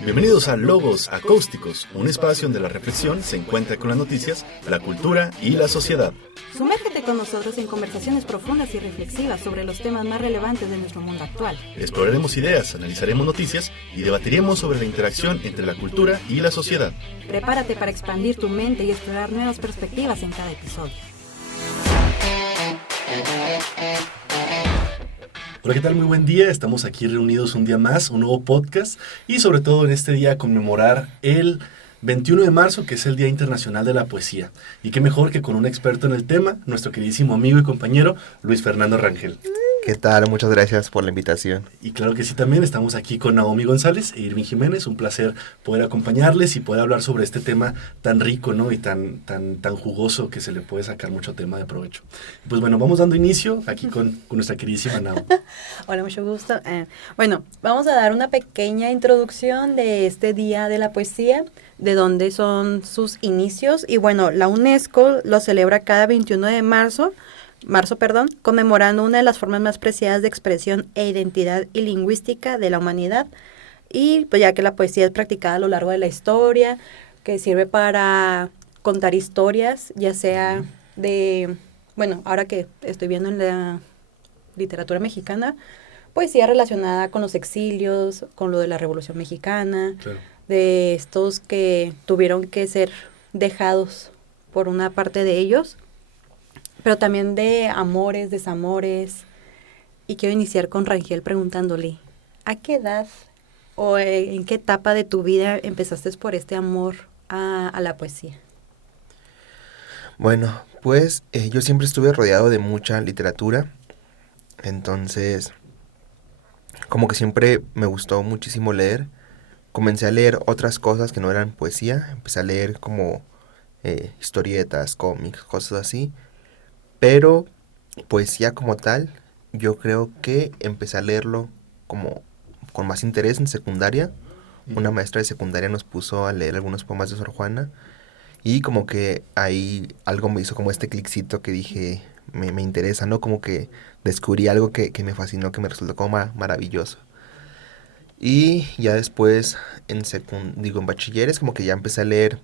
Bienvenidos a Logos Acústicos, un espacio donde la reflexión se encuentra con las noticias, la cultura y la sociedad. Sumérgete con nosotros en conversaciones profundas y reflexivas sobre los temas más relevantes de nuestro mundo actual. Exploraremos ideas, analizaremos noticias y debatiremos sobre la interacción entre la cultura y la sociedad. Prepárate para expandir tu mente y explorar nuevas perspectivas en cada episodio. Hola, ¿qué tal? Muy buen día. Estamos aquí reunidos un día más, un nuevo podcast y sobre todo en este día conmemorar el 21 de marzo, que es el Día Internacional de la Poesía. Y qué mejor que con un experto en el tema, nuestro queridísimo amigo y compañero Luis Fernando Rangel. ¿Qué tal? Muchas gracias por la invitación. Y claro que sí, también estamos aquí con Naomi González e Irving Jiménez. Un placer poder acompañarles y poder hablar sobre este tema tan rico, ¿no? Y tan jugoso, que se le puede sacar mucho tema de provecho. Pues bueno, vamos dando inicio aquí con nuestra queridísima Naomi. Hola, mucho gusto. Bueno, vamos a dar una pequeña introducción de este Día de la Poesía, de dónde son sus inicios. Y bueno, la UNESCO lo celebra cada 21 de marzo, conmemorando una de las formas más preciadas de expresión e identidad y lingüística de la humanidad. Y pues ya que la poesía es practicada a lo largo de la historia, que sirve para contar historias, ya sea de, bueno, ahora que estoy viendo en la literatura mexicana, poesía relacionada con los exilios, con lo de la Revolución Mexicana, Claro. de estos que tuvieron que ser dejados por una parte de ellos, pero también de amores, desamores. Y quiero iniciar con Rangel preguntándole, ¿a qué edad o en qué etapa de tu vida empezaste por este amor a la poesía? Bueno, pues yo siempre estuve rodeado de mucha literatura, entonces como que siempre me gustó muchísimo leer. Comencé a leer otras cosas que no eran poesía, empecé a leer como historietas, cómics, cosas así, pero poesía como tal, yo creo que empecé a leerlo como con más interés en secundaria. Una maestra de secundaria nos puso a leer algunos poemas de Sor Juana y como que ahí algo me hizo como este cliccito que dije, me interesa, ¿no? Como que descubrí algo que me fascinó, que me resultó como maravilloso. Y ya después en bachilleres como que ya empecé a leer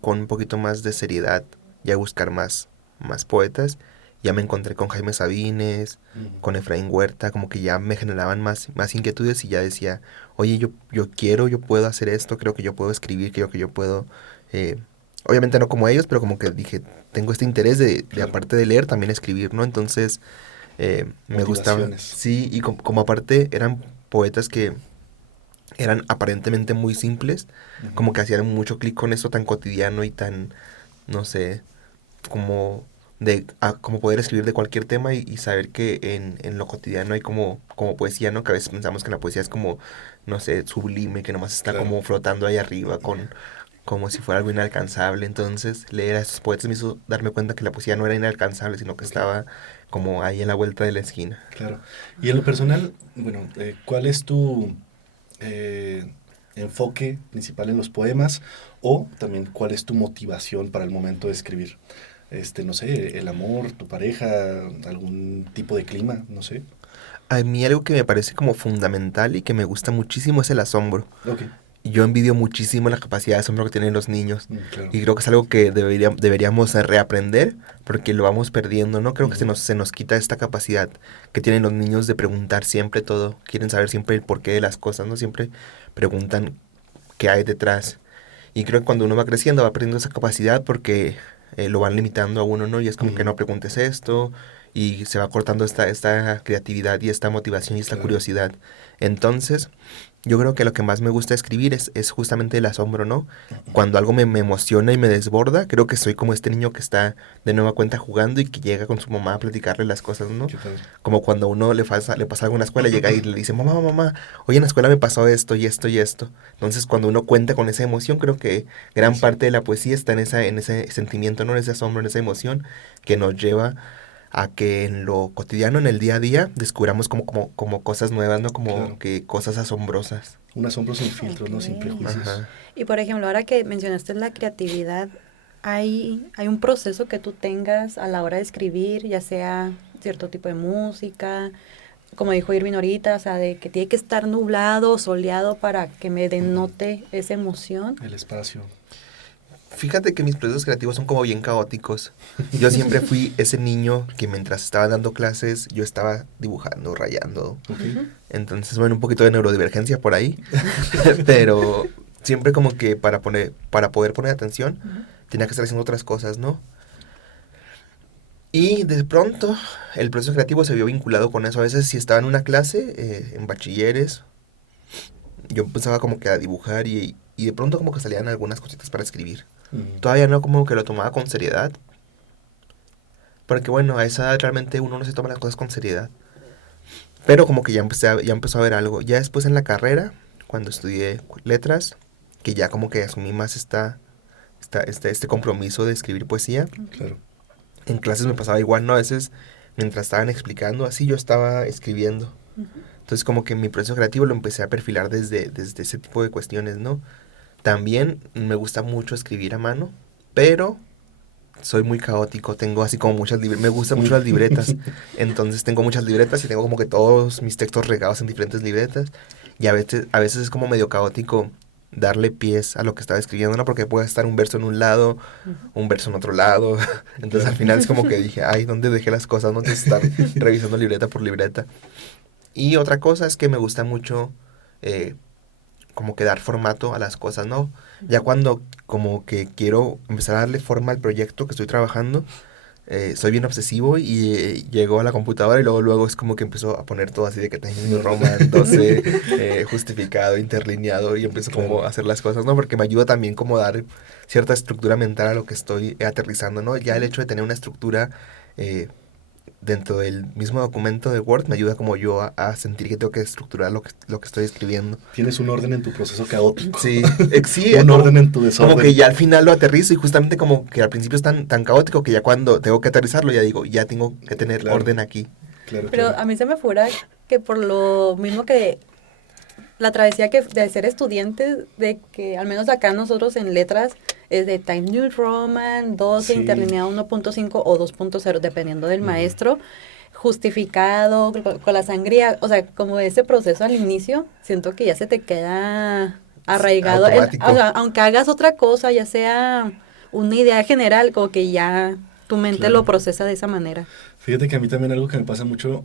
con un poquito más de seriedad, ya a buscar más poetas. Ya me encontré con Jaime Sabines, con Efraín Huerta, como que ya me generaban más inquietudes y ya decía, oye, yo puedo hacer esto, creo que yo puedo escribir, creo que yo puedo, obviamente no como ellos, pero como que dije, tengo este interés de Claro. aparte de leer, también escribir, ¿no? Entonces, me gustaba. Motivaciones. Sí, y como aparte eran poetas que eran aparentemente muy simples, como que hacían mucho clic con esto tan cotidiano y tan, no sé, como como poder escribir de cualquier tema y saber que en lo cotidiano hay como poesía, ¿no? Que a veces pensamos que la poesía es como, no sé, sublime, que nomás está Claro. como flotando ahí arriba como si fuera algo inalcanzable. Entonces, leer a estos poetas me hizo darme cuenta que la poesía no era inalcanzable, sino que estaba como ahí en la vuelta de la esquina. Claro. Y en lo personal, bueno, ¿cuál es tu eh, enfoque principal en los poemas? O también, ¿cuál es tu motivación para el momento de escribir? No sé, el amor, tu pareja, algún tipo de clima, no sé. A mí algo que me parece como fundamental y que me gusta muchísimo es el asombro. Ok. Yo envidio muchísimo la capacidad de asombro que tienen los niños. Claro. Y creo que es algo que deberíamos reaprender porque lo vamos perdiendo, ¿no? Creo que se nos quita esta capacidad que tienen los niños de preguntar siempre todo. Quieren saber siempre el porqué de las cosas, ¿no? Siempre preguntan qué hay detrás. Y creo que cuando uno va creciendo va perdiendo esa capacidad porque lo van limitando a uno, ¿no? Y es como que no preguntes esto y se va cortando esta creatividad y esta motivación y esta Claro. curiosidad. Entonces, yo creo que lo que más me gusta escribir es justamente el asombro, ¿no? Cuando algo me emociona y me desborda, creo que soy como este niño que está de nueva cuenta jugando y que llega con su mamá a platicarle las cosas, ¿no? Qué padre. Como cuando uno le pasa algo en la escuela, llega y le dice, mamá, hoy en la escuela me pasó esto y esto y esto. Entonces, cuando uno cuenta con esa emoción, creo que gran parte de la poesía está en ese sentimiento, ¿no? En ese asombro, en esa emoción que nos lleva a que en lo cotidiano, en el día a día, descubramos como cosas nuevas, ¿no? Como Claro. que cosas asombrosas. Un asombro sin filtros, ¿no? Sin Ok. prejuicios. Ajá. Y por ejemplo, ahora que mencionaste la creatividad, ¿hay un proceso que tú tengas a la hora de escribir, ya sea cierto tipo de música como dijo Irving ahorita, o sea, de que tiene que estar nublado, soleado para que me denote esa emoción. El espacio. Fíjate que mis procesos creativos son como bien caóticos. Yo siempre fui ese niño que mientras estaba dando clases, yo estaba dibujando, rayando. Ok. Entonces, bueno, un poquito de neurodivergencia por ahí. Pero siempre como que para poder poner atención, tenía que estar haciendo otras cosas, ¿no? Y de pronto, el proceso creativo se vio vinculado con eso. A veces si estaba en una clase, en bachilleres, yo empezaba como que a dibujar y de pronto como que salían algunas cositas para escribir. Todavía no como que lo tomaba con seriedad. Porque bueno, a esa edad realmente uno no se toma las cosas con seriedad. Pero como que ya empezó a ver algo. Ya después en la carrera, cuando estudié letras, que ya como que asumí más este compromiso de escribir poesía. Claro. En clases me pasaba igual, ¿no? A veces mientras estaban explicando, así yo estaba escribiendo. Entonces como que mi proceso creativo lo empecé a perfilar desde ese tipo de cuestiones, ¿no? También me gusta mucho escribir a mano, pero soy muy caótico, tengo así como muchas libretas, me gustan mucho las libretas, entonces tengo muchas libretas y tengo como que todos mis textos regados en diferentes libretas y a veces es como medio caótico darle pies a lo que estaba escribiendo, ¿no? Porque puede estar un verso en un lado, un verso en otro lado, entonces al final es como que dije, ay, ¿dónde dejé las cosas? No tengo que estar revisando libreta por libreta. Y otra cosa es que me gusta mucho como que dar formato a las cosas, ¿no? Ya cuando como que quiero empezar a darle forma al proyecto que estoy trabajando, soy bien obsesivo y llego a la computadora y luego es como que empiezo a poner todo así de que Times New Roman 12, justificado, interlineado y empiezo como a hacer las cosas, ¿no? Porque me ayuda también como a dar cierta estructura mental a lo que estoy aterrizando, ¿no? Ya el hecho de tener una estructura dentro del mismo documento de Word me ayuda como yo a sentir que tengo que estructurar lo que estoy escribiendo. Tienes un orden en tu proceso caótico. Sí, sí. Un orden en tu desorden. Como que ya al final lo aterrizo y justamente como que al principio es tan caótico que ya cuando tengo que aterrizarlo ya digo, ya tengo que tener orden aquí. Claro, Pero claro. a mí se me figura que por lo mismo que la travesía que de ser estudiante, de que al menos acá nosotros en letras es de Times New Roman, 12, Sí. interlineado 1.5 o 2.0, dependiendo del maestro, justificado, con la sangría, o sea, como ese proceso al inicio, siento que ya se te queda arraigado, Automático. o sea, aunque hagas otra cosa, ya sea una idea general, como que ya tu mente Claro. lo procesa de esa manera. Fíjate que a mí también algo que me pasa mucho,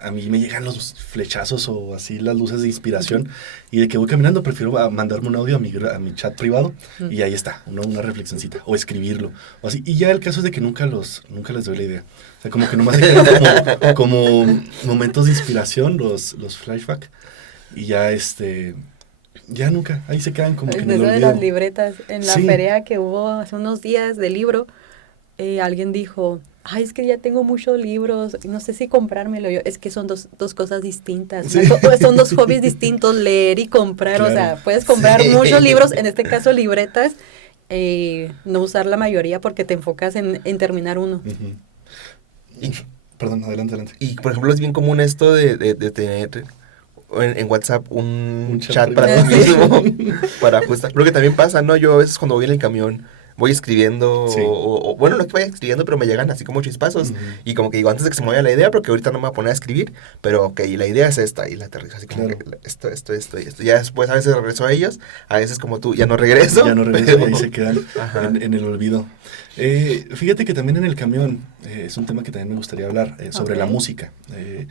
a mí me llegan los flechazos o así las luces de inspiración y de que voy caminando prefiero mandarme un audio a mi chat privado y ahí está, una reflexioncita o escribirlo o así. Y ya el caso es de que nunca les doy la idea. O sea, como que nomás se quedan como momentos de inspiración, los flashbacks y ya ya nunca, ahí se quedan como que en el Eso de olvido. las libretas, en la Sí. feria que hubo hace unos días de libro, alguien dijo, ay, es que ya tengo muchos libros, y no sé si comprármelo. Yo, es que son dos cosas distintas, Sí. son dos hobbies distintos, leer y comprar. O sea, Claro. puedes comprar Sí. muchos libros, en este caso libretas, no usar la mayoría porque te enfocas en terminar uno. Ujú. Y, Perdón, adelante. y por ejemplo es bien común esto de tener en WhatsApp un chat chat para ti privado. mismo, para ajustar. Lo que también pasa, ¿no? Yo a veces cuando voy en el camión voy escribiendo, Sí. o bueno, no es que vaya escribiendo, pero me llegan así como chispazos. Ujú. Y como que digo, antes de que se me vaya la idea, porque ahorita no me voy a poner a escribir, pero ok, la idea es esta, y la aterrizo así como Claro. que esto. Ya después a veces regreso a ellos, a veces como tú, ya no regreso. Ya no regresan pero- y ahí se quedan Ajá. en el olvido. Fíjate que también en el camión es un tema que también me gustaría hablar sobre Ok. la música.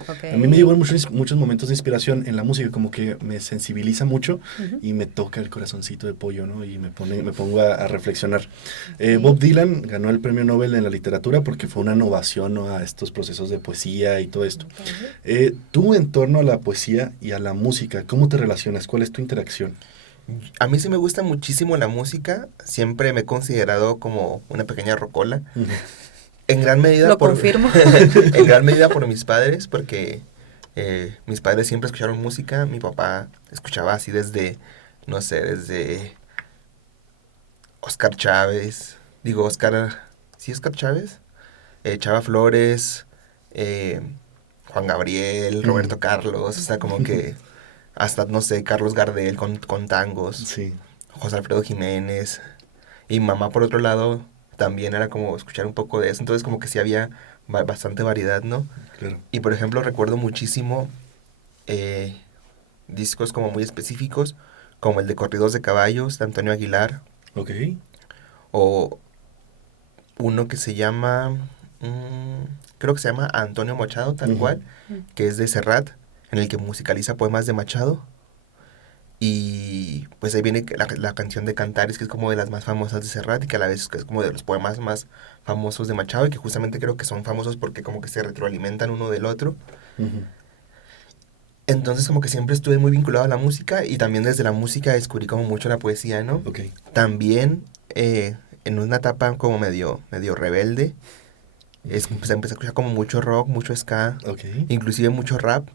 Ok. A mí me llegan muchos momentos de inspiración en la música, como que me sensibiliza mucho Ujú. y me toca el corazoncito de pollo, ¿no? Y me pongo a reflexionar. Bob Dylan ganó el premio Nobel en la literatura porque fue una innovación, ¿no?, a estos procesos de poesía y todo esto. Tú, en torno a la poesía y a la música, ¿cómo te relacionas? ¿Cuál es tu interacción? A mí sí me gusta muchísimo la música, siempre me he considerado como una pequeña rocola. Ujú. En gran medida Lo confirmo. en gran medida por mis padres, porque mis padres siempre escucharon música. Mi papá escuchaba así desde, no sé, desde Oscar Chávez. Digo, Oscar Chávez. Chava Flores, Juan Gabriel, Roberto Carlos, o sea, como que hasta, no sé, Carlos Gardel con tangos. Sí. José Alfredo Jiménez. Y mamá, por otro lado, también era como escuchar un poco de eso. Entonces, como que sí había bastante variedad, ¿no? Claro. Y por ejemplo recuerdo muchísimo discos como muy específicos, como el de Corridos de Caballos de Antonio Aguilar, Ok. o uno que se llama, creo que se llama Antonio Machado, tal Ujú. cual, que es de Serrat, en el que musicaliza poemas de Machado. Y pues ahí viene la canción de Cantares, que es como de las más famosas de Serrat y que a la vez es como de los poemas más famosos de Machado y que justamente creo que son famosos porque como que se retroalimentan uno del otro. Ujú. Entonces como que siempre estuve muy vinculado a la música y también desde la música descubrí como mucho la poesía, ¿no? Ok. También en una etapa como medio rebelde, pues, empecé a escuchar como mucho rock, mucho ska, Ok. inclusive mucho rap.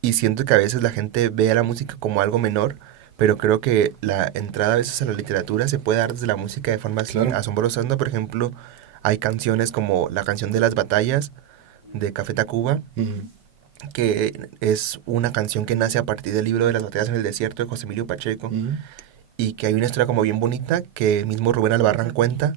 Y siento que a veces la gente ve a la música como algo menor, pero creo que la entrada a veces a la literatura se puede dar desde la música de formas Claro. asombrosas, ¿no? Por ejemplo, hay canciones como la canción de las batallas de Café Tacuba, Ujú. que es una canción que nace a partir del libro de las batallas en el desierto de José Emilio Pacheco, Ujú. y que hay una historia como bien bonita que mismo Rubén Albarrán cuenta,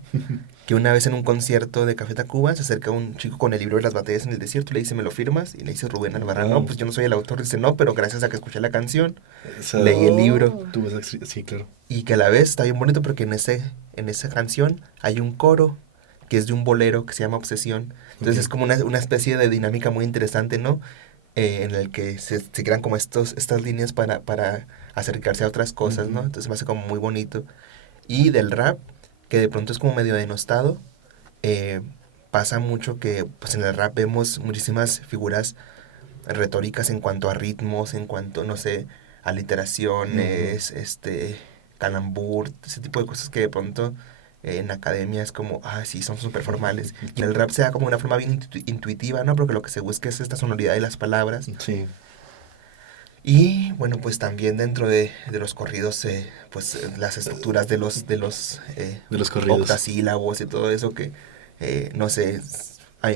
que una vez en un concierto de Café Tacuba se acerca un chico con el libro de las batallas en el desierto y le dice, ¿me lo firmas? Y le dice Rubén Albarrán, no, Wow. pues yo no soy el autor. Dice, no, pero gracias a que escuché la canción, Esa, leí el libro. Oh. tuvo esa sí, claro. Y que a la vez está bien bonito porque en esa canción hay un coro que es de un bolero que se llama Obsesión. Entonces Ok. es como una especie de dinámica muy interesante, ¿no? En el que se crean como estas líneas para acercarse a otras cosas, ¿no? Ujú. Entonces me hace como muy bonito. Y del rap, que de pronto es como medio denostado, eh, pasa mucho que pues en el rap vemos muchísimas figuras retóricas en cuanto a ritmos, en cuanto, no sé, Ujú. aliteraciones, calambur, ese tipo de cosas que de pronto en academia es como, ah, sí, son súper formales. En el rap se da como una forma bien intuitiva, ¿no? Porque lo que se busca es esta sonoridad de las palabras. Sí, Y bueno, pues también dentro de los corridos, pues las estructuras de los de los corridos. octasílabos y todo eso que, no sé,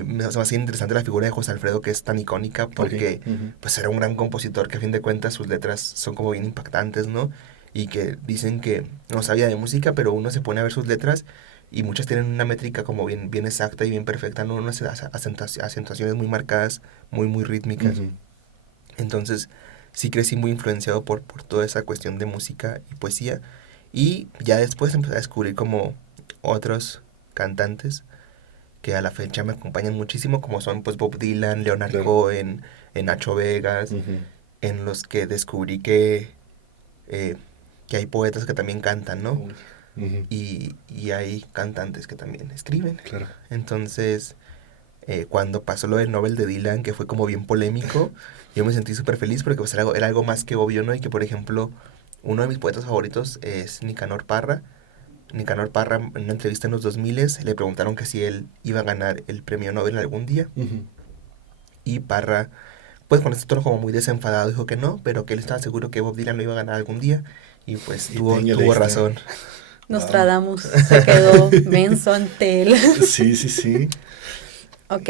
me hace interesante la figura de José Alfredo que es tan icónica Ok. porque Ujú. pues era un gran compositor que a fin de cuentas sus letras son como bien impactantes, ¿no? Y que dicen que no sabía de música, pero uno se pone a ver sus letras y muchas tienen una métrica como bien exacta y bien perfecta, ¿no? Unas acentuaciones muy marcadas, muy rítmicas. Ujú. Entonces, sí crecí muy influenciado por toda esa cuestión de música y poesía. Y ya después empecé a descubrir como otros cantantes que a la fecha me acompañan muchísimo, como son pues Bob Dylan, Leonard Claro. Cohen, Nacho Vegas, Ujú. en los que descubrí eh, que hay poetas que también cantan, ¿no? Uy. Ujú. Y hay cantantes que también escriben. Claro. Entonces, cuando pasó lo del Nobel de Dylan, que fue como bien polémico, yo me sentí súper feliz porque pues, era algo más que obvio, ¿no? Y que, por ejemplo, uno de mis poetas favoritos es Nicanor Parra. Nicanor Parra, en una entrevista en los 2000 le preguntaron que si él iba a ganar el premio Nobel algún día. Ujú. Y Parra, pues con este tono como muy desenfadado, dijo que no, pero que él estaba seguro que Bob Dylan lo iba a ganar algún día. Y pues Y téngale, ahí tuvo está. razón. Wow. Nostradamus se quedó menso ante él. Sí, sí, sí. Ok,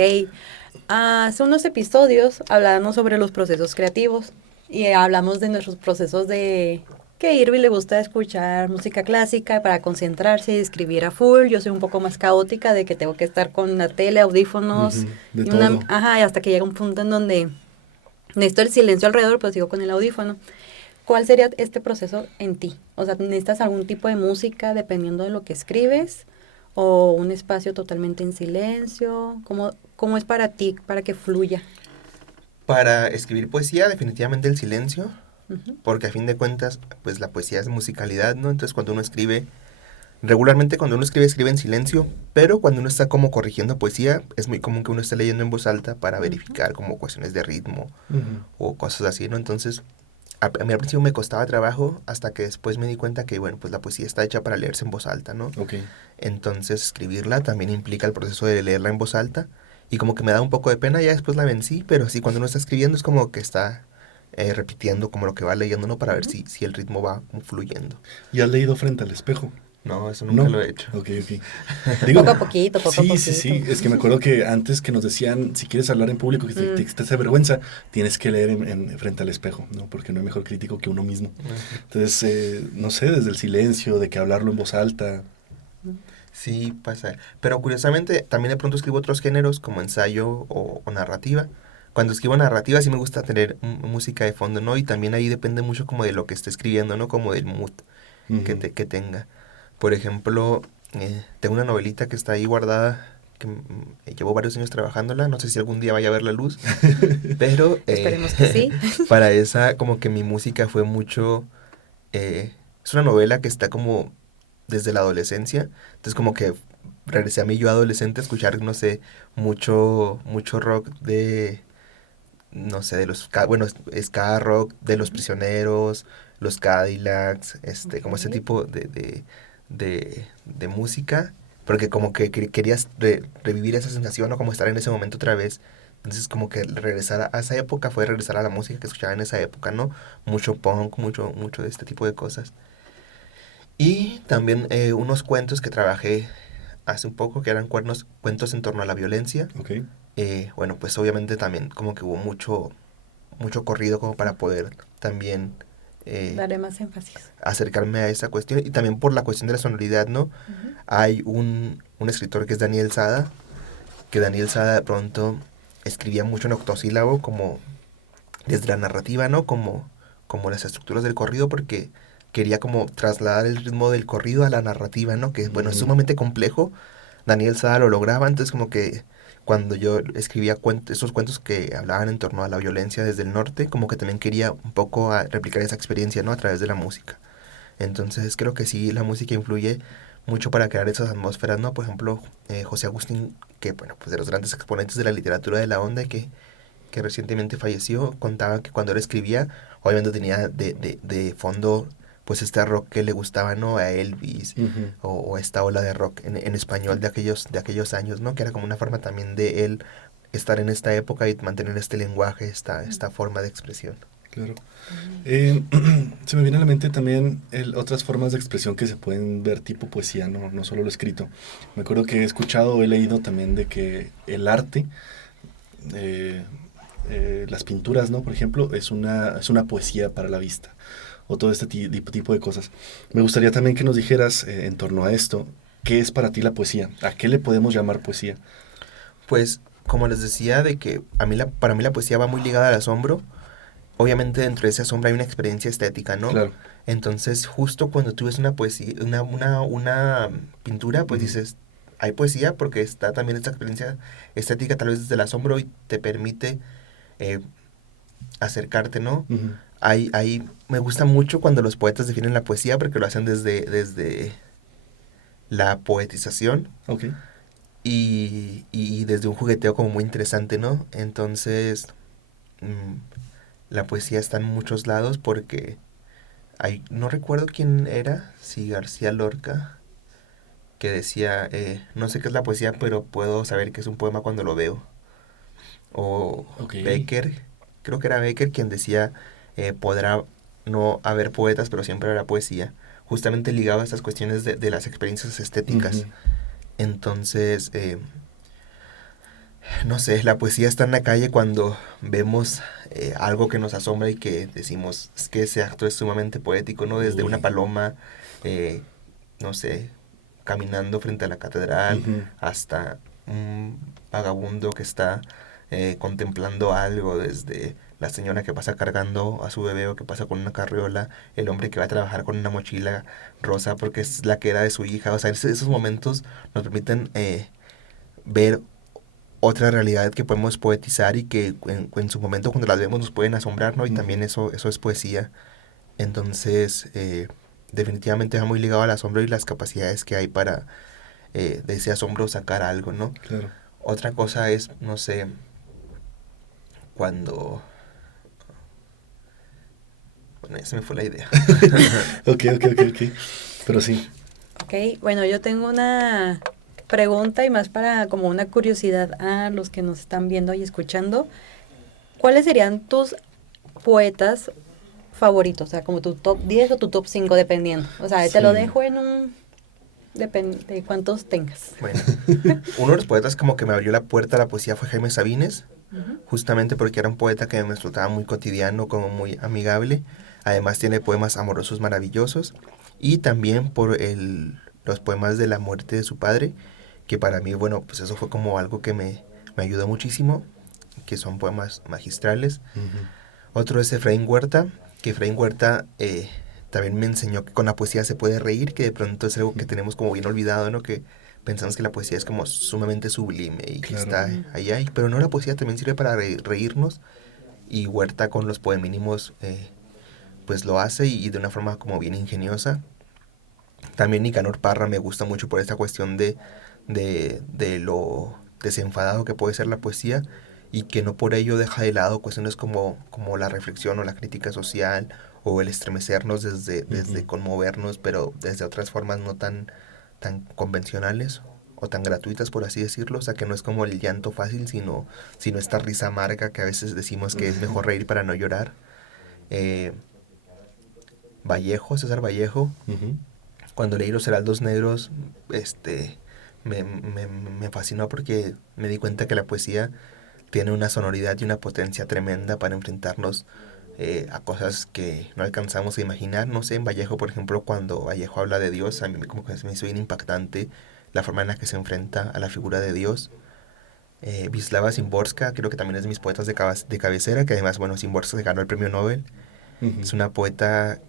hace unos episodios hablábamos sobre los procesos creativos y hablamos de nuestros procesos de que a Irvi le gusta escuchar música clásica para concentrarse y escribir a full. Yo soy un poco más caótica de que tengo que estar con la tele, audífonos Ujú. De y una, todo. ajá, y hasta que llega un punto en donde necesito el silencio alrededor, pues sigo con el audífono. ¿Cuál sería este proceso en ti? O sea, ¿necesitas algún tipo de música dependiendo de lo que escribes? ¿O un espacio totalmente en silencio? ¿Cómo es para ti, para que fluya? Para escribir poesía, definitivamente el silencio, Ujú. porque a fin de cuentas, pues la poesía es musicalidad, ¿no? Entonces cuando uno escribe, regularmente cuando uno escribe, escribe en silencio, pero cuando uno está como corrigiendo poesía, es muy común que uno esté leyendo en voz alta para Ujú. verificar como cuestiones de ritmo Ujú. o cosas así, ¿no? Entonces, a mí al principio me costaba trabajo hasta que después me di cuenta que, bueno, pues la poesía está hecha para leerse en voz alta, ¿no? Ok. Entonces, escribirla también implica el proceso de leerla en voz alta. Y como que me da un poco de pena, ya después la vencí, pero sí, cuando uno está escribiendo es como que está repitiendo como lo que va leyendo, ¿no? Para ver Ujú. si el ritmo va como fluyendo. ¿Y has leído frente al espejo? No, eso nunca No. lo he hecho. Ok, ok. Poco Digo, a poquito, poco a sí, sí, poquito. sí. Es que me acuerdo que antes que nos decían, si quieres hablar en público que te hace vergüenza, tienes que leer frente al espejo, ¿no? Porque no hay mejor crítico que uno mismo. Ujú. Entonces, no sé, desde el silencio, de que hablarlo en voz alta. Sí, pasa. Pero curiosamente también de pronto escribo otros géneros como ensayo o narrativa. Cuando escribo narrativa sí me gusta tener música de fondo, ¿no? Y también ahí depende mucho como de lo que esté escribiendo, ¿no? Como del mood Ujú. que tenga. Por ejemplo, tengo una novelita que está ahí guardada, que llevo varios años trabajándola, no sé si algún día vaya a ver la luz, pero Esperemos que sí. para esa como que mi música fue mucho, es una novela que está como desde la adolescencia, entonces como que regresé a mi yo adolescente a escuchar, no sé, mucho rock de, no sé, de los, bueno, ska rock, de Los Prisioneros, los Cadillacs, como ese Ok. tipo de música, porque como que querías revivir esa sensación, ¿no? Como estar en ese momento otra vez. Entonces como que regresar a esa época fue regresar a la música que escuchaba en esa época, ¿no? Mucho punk, mucho de este tipo de cosas. Y también unos cuentos que trabajé hace un poco, que eran cuentos en torno a la violencia. Ok. Bueno, pues obviamente también como que hubo mucho corrido como para poder también eh, Daré más énfasis. acercarme a esa cuestión. Y también por la cuestión de la sonoridad, ¿no? Ujú. Hay un escritor que es Daniel Sada, que Daniel Sada de pronto escribía mucho en octosílabo, como desde la narrativa, ¿no? Como las estructuras del corrido, porque quería como trasladar el ritmo del corrido a la narrativa, ¿no? Que, bueno, es Ujú. sumamente complejo. Daniel Sada lo lograba, entonces como que cuando yo escribía esos cuentos que hablaban en torno a la violencia desde el norte, como que también quería un poco replicar esa experiencia, ¿no? A través de la música. Entonces creo que sí, la música influye mucho para crear esas atmósferas, ¿no? Por ejemplo, José Agustín, que, bueno, pues de los grandes exponentes de la literatura de la onda, que recientemente falleció, contaba que cuando él escribía, obviamente tenía de fondo pues este rock que le gustaba, ¿no? A Elvis Ujú. o esta ola de rock en español de aquellos años, ¿no? Que era como una forma también de él estar en esta época y mantener este lenguaje, esta forma de expresión. Claro. Eh, Se me viene a la mente también otras formas de expresión que se pueden ver tipo poesía, no solo lo escrito. Me acuerdo que he escuchado o he leído también de que el arte, eh, las pinturas, ¿no? Por ejemplo, es una poesía para la vista. O todo este tipo de cosas. Me gustaría también que nos dijeras en torno a esto, ¿qué es para ti la poesía? ¿A qué le podemos llamar poesía? Pues, como les decía, de que para mí la poesía va muy ligada al asombro. Obviamente dentro de ese asombro hay una experiencia estética, ¿no? Claro. Entonces, justo cuando tú ves una poesía, una pintura, pues Ujú. dices, hay poesía porque está también esta experiencia estética, tal vez desde el asombro y te permite eh, acercarte, ¿no? Ujú. Me gusta mucho cuando los poetas definen la poesía porque lo hacen desde la poetización Ok. y desde un jugueteo como muy interesante, ¿no? Entonces, mm, la poesía está en muchos lados porque no recuerdo quién era, si García Lorca, que decía, no sé qué es la poesía, pero puedo saber que es un poema cuando lo veo. O Ok. Becker, creo que era Becker quien decía, podrá no haber poetas, pero siempre habrá poesía. Justamente ligado a estas cuestiones de las experiencias estéticas. Ujú. Entonces, no sé, la poesía está en la calle cuando vemos algo que nos asombra y que decimos, es que ese acto es sumamente poético, ¿no? Desde una Uy. paloma, eh, no sé, caminando frente a la catedral, Ujú. hasta un vagabundo que está contemplando algo, desde la señora que pasa cargando a su bebé o que pasa con una carriola, el hombre que va a trabajar con una mochila rosa porque es la que era de su hija. O sea, esos momentos nos permiten ver otra realidad que podemos poetizar y que en su momento cuando las vemos nos pueden asombrar, ¿no? Y Ujú. también eso es poesía. Entonces, definitivamente va muy ligado al asombro y las capacidades que hay para de ese asombro sacar algo, ¿no? Claro. Otra cosa es, no sé, cuando... Bueno, ya se me fue la idea. Ok, ok, ok, ok. Pero sí. Ok, bueno, yo tengo una pregunta y más para como una curiosidad a los que nos están viendo y escuchando. ¿Cuáles serían tus poetas favoritos? O sea, como tu top 10 o tu top 5 dependiendo. O sea, te lo Sí. dejo en un... Depende de cuántos tengas. Bueno, uno de los poetas como que me abrió la puerta a la poesía fue Jaime Sabines, Ujú. justamente porque era un poeta que me resultaba muy cotidiano, como muy amigable. Además tiene poemas amorosos maravillosos. Y también por los poemas de la muerte de su padre, que para mí, bueno, pues eso fue como algo que me ayudó muchísimo, que son poemas magistrales. Ujú. Otro es Efraín Huerta, que Efraín Huerta también me enseñó que con la poesía se puede reír, que de pronto es algo que tenemos como bien olvidado, ¿no? Que pensamos que la poesía es como sumamente sublime y que Claro. está allá, pero no, la poesía también sirve para reírnos, y Huerta con los poemínimos pues lo hace y de una forma como bien ingeniosa. También Nicanor Parra me gusta mucho por esta cuestión de lo desenfadado que puede ser la poesía, y que no por ello deja de lado cuestiones como la reflexión o la crítica social o el estremecernos desde conmovernos, pero desde otras formas no tan convencionales o tan gratuitas, por así decirlo. O sea, que no es como el llanto fácil, sino esta risa amarga que a veces decimos que es mejor reír para no llorar. César Vallejo, Ujú. cuando leí Los Heraldos Negros, me fascinó porque me di cuenta que la poesía tiene una sonoridad y una potencia tremenda para enfrentarnos a cosas que no alcanzamos a imaginar. No sé, en Vallejo, por ejemplo, cuando Vallejo habla de Dios, a mí como que se me hizo bien impactante la forma en la que se enfrenta a la figura de Dios. Wisława Szymborska, creo que también es de mis poetas de cabecera, que además, bueno, Szymborska se ganó el premio Nobel. Ujú. Es una poeta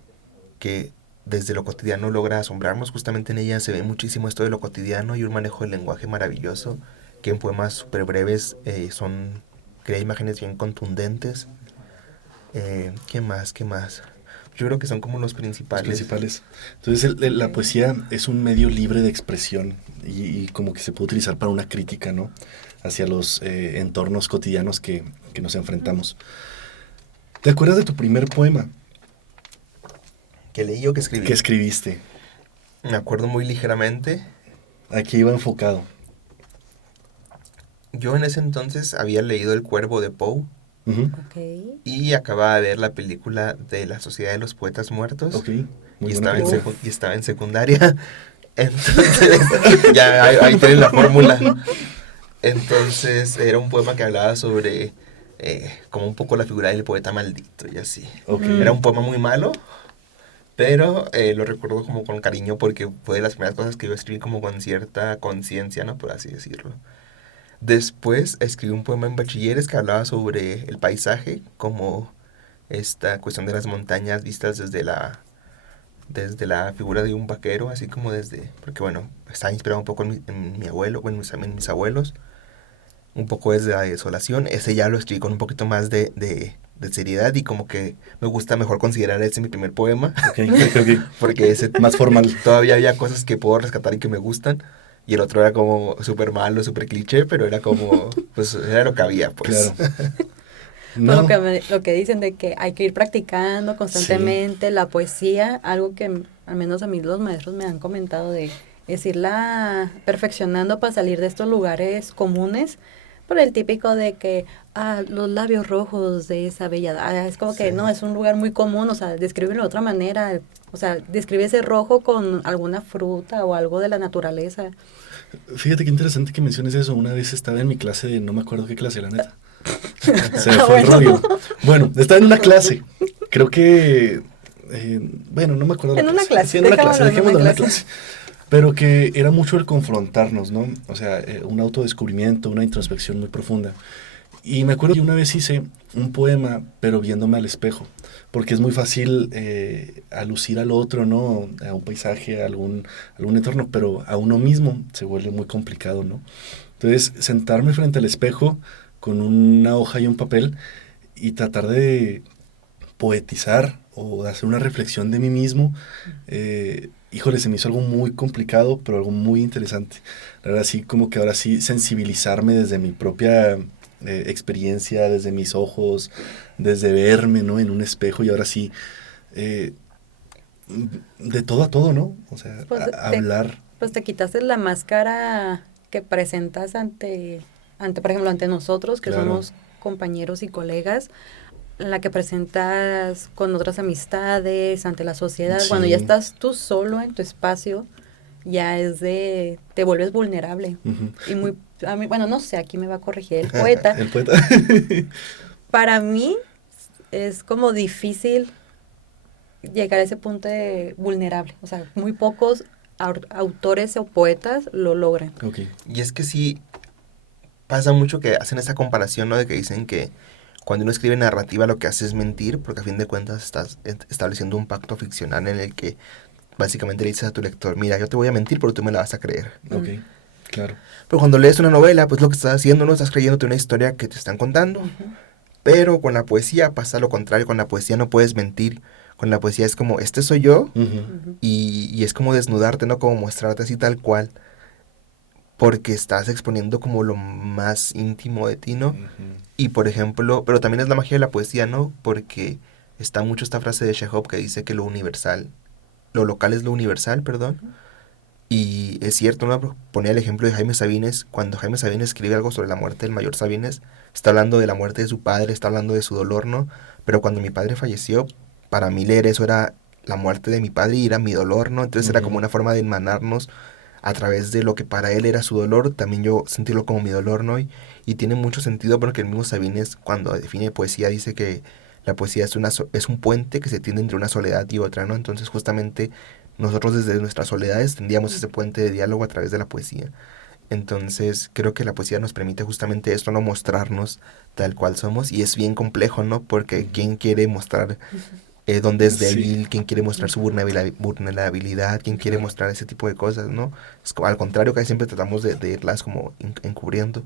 que desde lo cotidiano logra asombrarnos. Justamente en ella se ve muchísimo esto de lo cotidiano y un manejo del lenguaje maravilloso, que en poemas súper breves crea imágenes bien contundentes. ¿Qué más? ¿Qué más? Yo creo que son como los Los principales. principales. Entonces, la poesía es un medio libre de expresión y como que se puede utilizar para una crítica, ¿no? Hacia los entornos cotidianos que nos enfrentamos. ¿Te acuerdas de tu primer poema ¿Que leí o que escribí? que escribiste? Me acuerdo muy ligeramente. ¿A qué iba enfocado? Yo en ese entonces había leído El Cuervo de Poe Ujú. Ok. y acababa de ver la película de La Sociedad de los Poetas Muertos. Ok, y, muy buena estaba en película. y estaba en secundaria. Entonces, ya ahí tienen la fórmula. Entonces, era un poema que hablaba sobre como un poco la figura del poeta maldito y así. Ok. Era un poema muy malo, pero lo recuerdo como con cariño porque fue de las primeras cosas que yo escribí como con cierta conciencia, ¿no? Por así decirlo. Después escribí un poema en bachilleres que hablaba sobre el paisaje, como esta cuestión de las montañas vistas desde la figura de un vaquero, así como porque bueno, está inspirado un poco en mi abuelo, bueno, en mis abuelos, un poco desde la desolación. Ese ya lo escribí con un poquito más de seriedad, y como que me gusta mejor considerar ese mi primer poema, Ok, ok, ok. porque ese Más formal. todavía había cosas que puedo rescatar y que me gustan. Y el otro era como súper malo, súper cliché, pero era como, pues era lo que había, pues. Claro. Pues No. lo que dicen de que hay que ir practicando constantemente la poesía, algo que al menos a mí los maestros me han comentado de es irla perfeccionando para salir de estos lugares comunes, por el típico de que los labios rojos de esa bella, es como que Sí. no, es un lugar muy común, o sea, descríbelo de otra manera, o sea, describe ese rojo con alguna fruta o algo de la naturaleza. Fíjate qué interesante que menciones eso. Una vez estaba en mi clase de, no me acuerdo qué clase, la neta. Se me fue el Bueno. rollo. Bueno, estaba en una clase. Creo que, bueno, no me acuerdo. En una clase, Sí, en una clase, dejémoslo en una dejémoslo en una clase. clase. Pero que era mucho el confrontarnos, ¿no? O sea, un autodescubrimiento, una introspección muy profunda. Y me acuerdo que una vez hice un poema, pero viéndome al espejo, porque es muy fácil alucir al otro, ¿no? A un paisaje, a algún entorno, pero a uno mismo se vuelve muy complicado, ¿no? Entonces, sentarme frente al espejo con una hoja y un papel y tratar de poetizar o de hacer una reflexión de mí mismo, híjole, se me hizo algo muy complicado, pero algo muy interesante. La verdad, sí, como que ahora sí sensibilizarme desde mi propia experiencia, desde mis ojos, desde verme, ¿no? En un espejo y ahora sí, eh, de todo a todo, ¿no? O sea, Pues hablar. pues te quitaste la máscara que presentas por ejemplo, ante nosotros, que Claro. somos compañeros y colegas, la que presentas con otras amistades, ante la sociedad. Sí. Cuando ya estás tú solo en tu espacio, ya te vuelves vulnerable. Ujú. Y a mí, bueno, no sé, aquí me va a corregir el poeta. El poeta. Para mí es como difícil llegar a ese punto de vulnerable. O sea, muy pocos autores o poetas lo logran. Ok. Y es que sí, pasa mucho que hacen esa comparación, ¿no? De que dicen que cuando uno escribe narrativa lo que hace es mentir, porque a fin de cuentas estás estableciendo un pacto ficcional en el que básicamente le dices a tu lector, mira, yo te voy a mentir, pero tú me la vas a creer. Ok, claro. Pero cuando lees una novela, pues lo que estás haciendo, no estás creyéndote una historia que te están contando. Pero con la poesía pasa lo contrario, con la poesía no puedes mentir. Con la poesía es como, este soy yo, y es como desnudarte, ¿no? Como mostrarte así tal cual. Porque estás exponiendo como lo más íntimo de ti, ¿no? Y por ejemplo, pero también es la magia de la poesía, ¿no? Porque está mucho esta frase de Chekhov que dice que lo universal, lo local es lo universal, perdón. Y es cierto, ¿no? Ponía el ejemplo de Jaime Sabines. Cuando Jaime Sabines escribe algo sobre la muerte del mayor Sabines, está hablando de la muerte de su padre, está hablando de su dolor, ¿no? Pero cuando mi padre falleció, para mí leer eso era la muerte de mi padre y era mi dolor, ¿no? Entonces era como una forma de emanarnos a través de lo que para él era su dolor, también yo sentirlo como mi dolor, ¿no? Y tiene mucho sentido porque el mismo Sabines, cuando define poesía, dice que la poesía es un puente que se tiende entre una soledad y otra, ¿no? Entonces justamente nosotros desde nuestras soledades tendíamos ese puente de diálogo a través de la poesía. Entonces creo que la poesía nos permite justamente esto, no mostrarnos tal cual somos, y es bien complejo, ¿no? Porque ¿quién quiere mostrar dónde es débil? ¿Quién quiere mostrar su vulnerabilidad? ¿Quién quiere mostrar ese tipo de cosas, no? Es como, al contrario, que siempre tratamos de irlas como encubriendo.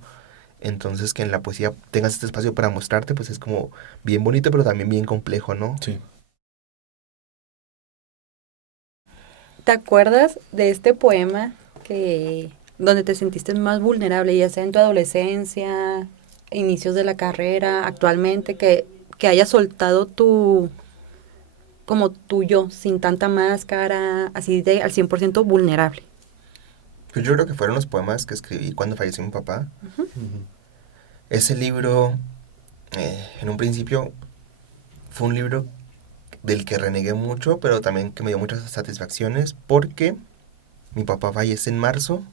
Entonces que en la poesía tengas este espacio para mostrarte, pues es como bien bonito, pero también bien complejo, ¿no? Sí. ¿Te acuerdas de este poema que donde te sentiste más vulnerable, ya sea en tu adolescencia, inicios de la carrera, actualmente, que hayas soltado tu como tuyo, sin tanta máscara, así de al 100% vulnerable? Pues yo creo que fueron los poemas que escribí cuando falleció mi papá. Ese libro, en un principio, fue un libro del que renegué mucho, pero también que me dio muchas satisfacciones, porque mi papá fallece en marzo